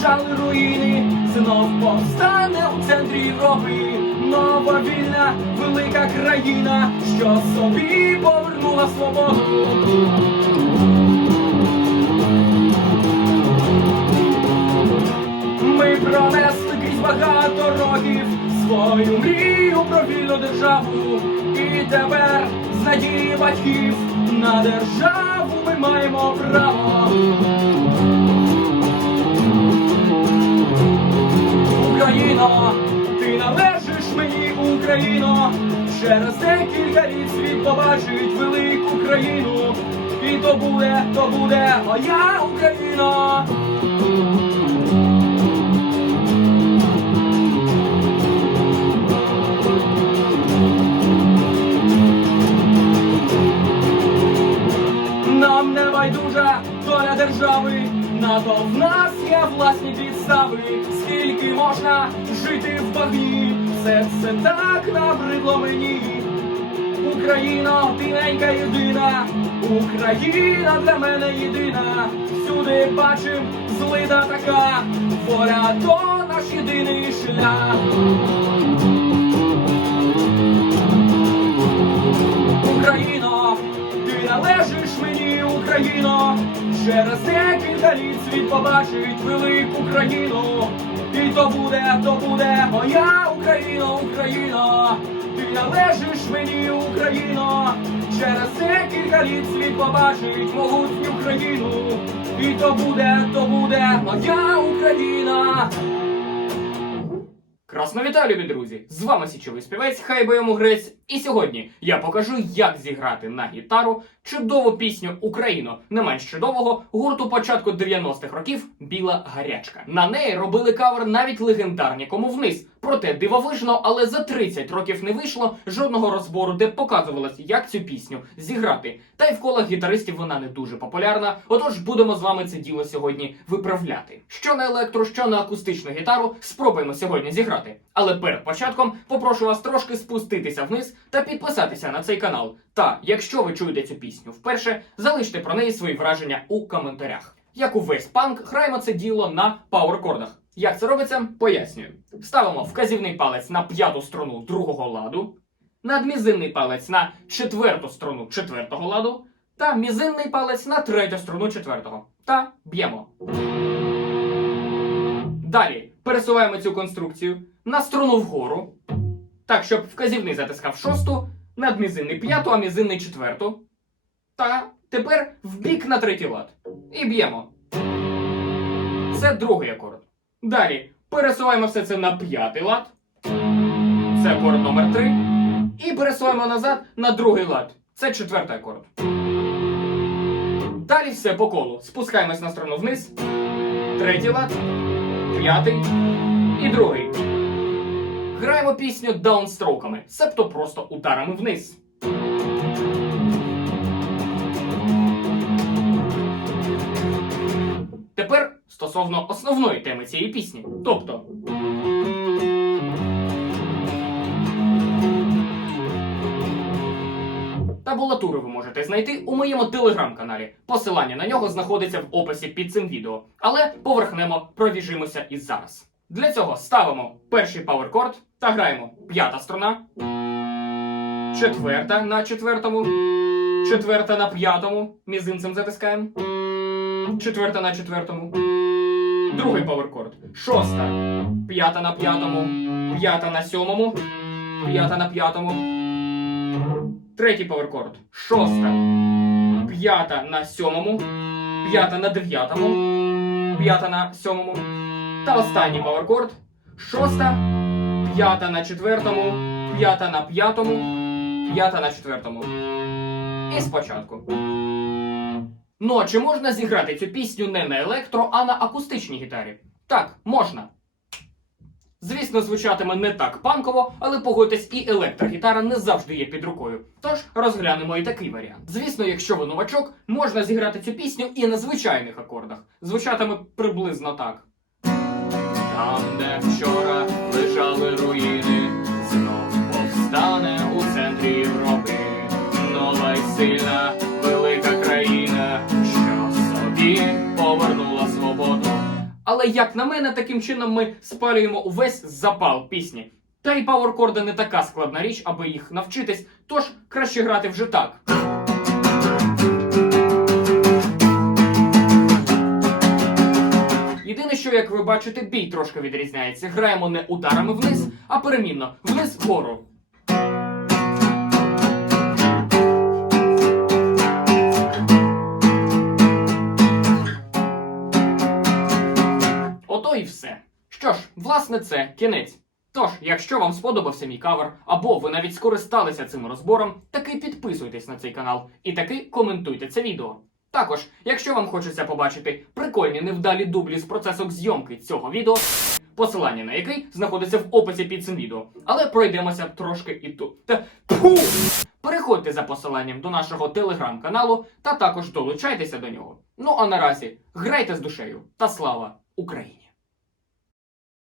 лежали руїни, знов повстане у центрі Європи. Нова вільна велика країна, що собі повернула свободу. Ми пронесли крізь багато років свою мрію про вільну державу. І тепер з надії батьків на державу ми маємо право. Україно. Через декілька літ світ побачить велику країну. І то буде, то буде моя Україна. Нам не байдужа доля держави, на то в нас є власні підстави. Скільки можна жити в багні, все це так набридло мені. Україна, тиненька єдина, Україна для мене єдина. Всюди бачим злида така, воля то наш єдиний шлях. Україно, ти належиш мені, Україно, через декілька літ світ побачить велику країну. І то буде, то буде моя Україна, Україна, ти належиш мені, Україно, через декілька літ світ побачить могутню країну. І то буде, то буде моя Україна. Красно вітаю, любі друзі! З вами січовий співець, хай би грець. І сьогодні я покажу, як зіграти на гітару чудову пісню Україно, не менш чудового гурту початку 90-х років Біла гарячка. На неї робили кавер навіть легендарні кому вниз. Проте дивовижно, але за 30 років не вийшло жодного розбору, де показувалось, як цю пісню зіграти. Та й в колах гітаристів вона не дуже популярна. Отож будемо з вами це діло сьогодні виправляти. Що на електро, що на акустичну гітару, спробуємо сьогодні зіграти. Але перед початком попрошу вас трошки спуститися вниз та підписатися на цей канал. Та якщо ви чуєте цю пісню вперше, залиште про неї свої враження у коментарях. Як увесь панк, граємо це діло на пауеркордах. Як це робиться, пояснюю. Ставимо вказівний палець на п'яту струну другого ладу, надмізинний палець на четверту струну четвертого ладу, та мізинний палець на третю струну четвертого. Та б'ємо. Далі пересуваємо цю конструкцію на струну вгору, так, щоб вказівний затискав шосту, надмізинний п'яту, а мізинний четверту. Та тепер вбік на третій лад. І б'ємо. Це другий акорд. Далі пересуваємо все це на п'ятий лад. Це акорд номер 3. І пересуваємо назад на другий лад. Це четвертий акорд. Далі все по колу. Спускаємось на сторону вниз. Третій лад, п'ятий і другий. Граємо пісню даунстроками, себто просто ударами вниз. Стосовно основної теми цієї пісні. Тобто. Табулатуру ви можете знайти у моєму телеграм-каналі. Посилання на нього знаходиться в описі під цим відео. Але поверхнемо, пробіжимося і зараз. Для цього ставимо перший пауеркорд та граємо п'ята струна, четверта на четвертому, четверта на п'ятому, мізинцем затискаємо, четверта на четвертому, другий пауеркорд, шоста, п'ята на п'ятому, п'ята на сьомому, п'ята на п'ятому, третій пауеркорд, шоста, п'ята на сьомому, п'ята на дев'ятому, п'ята на сьомому. Та останній пауеркорд. Шоста, п'ята на четвертому, п'ята на п'ятому, п'ята на четвертому. І спочатку. Ну а чи можна зіграти цю пісню не на електро, а на акустичній гітарі? Так, можна. Звісно, звучатиме не так панково, але погодьтесь, і електрогітара не завжди є під рукою. Тож розглянемо і такий варіант. Звісно, якщо ви новачок, можна зіграти цю пісню і на звичайних акордах. Звучатиме приблизно так. Там, де вчора лежали руїни, знов повстане у центрі Європи. Нова й сильна Але як на мене, таким чином ми спалюємо увесь запал пісні. Та й пауеркорди не така складна річ, аби їх навчитись, тож краще грати вже так. Єдине, що, як ви бачите, бій трошки відрізняється. Граємо не ударами вниз, а перемінно вниз вгору. І все. Що ж, власне, це кінець. Тож, якщо вам сподобався мій кавер, або ви навіть скористалися цим розбором, таки підписуйтесь на цей канал і таки коментуйте це відео. Також, якщо вам хочеться побачити прикольні невдалі дублі з процесу зйомки цього відео, посилання на який знаходиться в описі під цим відео. Але пройдемося трошки і тут. Та пу! Переходьте за посиланням до нашого телеграм-каналу та також долучайтеся до нього. Ну а наразі грайте з душею та слава Україні!